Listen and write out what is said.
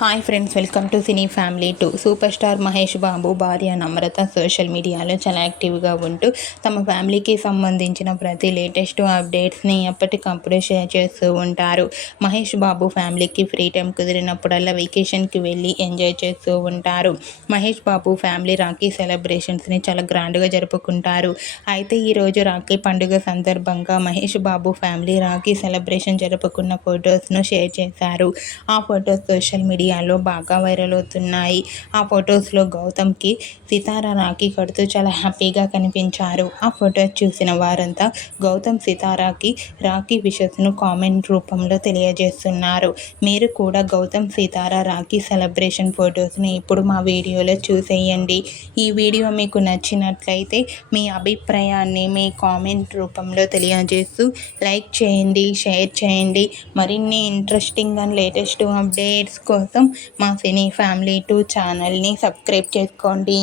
Hi friends, welcome to cine family 2. Super star Mahesh Babu భార్య Namrata social మీడియాలో చాలా యాక్టివ్గా ఉంటూ తమ ఫ్యామిలీకి సంబంధించిన ప్రతి లేటెస్ట్ అప్డేట్స్ని ఎప్పటికప్పుడు షేర్ చేస్తూ ఉంటారు. మహేష్ బాబు ఫ్యామిలీకి ఫ్రీ టైం కుదిరినప్పుడల్లా వెకేషన్కి వెళ్ళి ఎంజాయ్ చేస్తూ ఉంటారు. మహేష్ బాబు ఫ్యామిలీ రాఖీ సెలబ్రేషన్స్ని చాలా గ్రాండ్గా జరుపుకుంటారు. అయితే ఈరోజు రాఖీ పండుగ సందర్భంగా మహేష్ బాబు ఫ్యామిలీ రాఖీ సెలబ్రేషన్ జరుపుకున్న ఫొటోస్ను షేర్ చేశారు. ఆ ఫొటోస్ సోషల్ మీడియాలో బాగా వైరల్ అవుతున్నాయి. ఆ ఫొటోస్లో గౌతమ్కి సితార రాఖీ కడుతూ చాలా హ్యాపీగా కనిపించారు. ఆ ఫొటోస్ చూసిన వారంతా గౌతమ్ సితారాకి రాఖీ విషెస్ను కామెంట్ రూపంలో తెలియజేస్తున్నారు. మీరు కూడా గౌతమ్ సితార రాఖీ సెలబ్రేషన్ ఫొటోస్ని ఇప్పుడు మా వీడియోలో చూసేయండి. ఈ వీడియో మీకు నచ్చినట్లయితే మీ అభిప్రాయాన్ని మీ కామెంట్ రూపంలో తెలియజేస్తూ లైక్ చేయండి, షేర్ చేయండి. మరిన్ని ఇంట్రెస్టింగ్ అండ్ లేటెస్ట్ అప్డేట్స్ కోసం మా సినీ ఫ్యామిలీ 2 ఛానల్ని సబ్స్క్రైబ్ చేసుకోండి.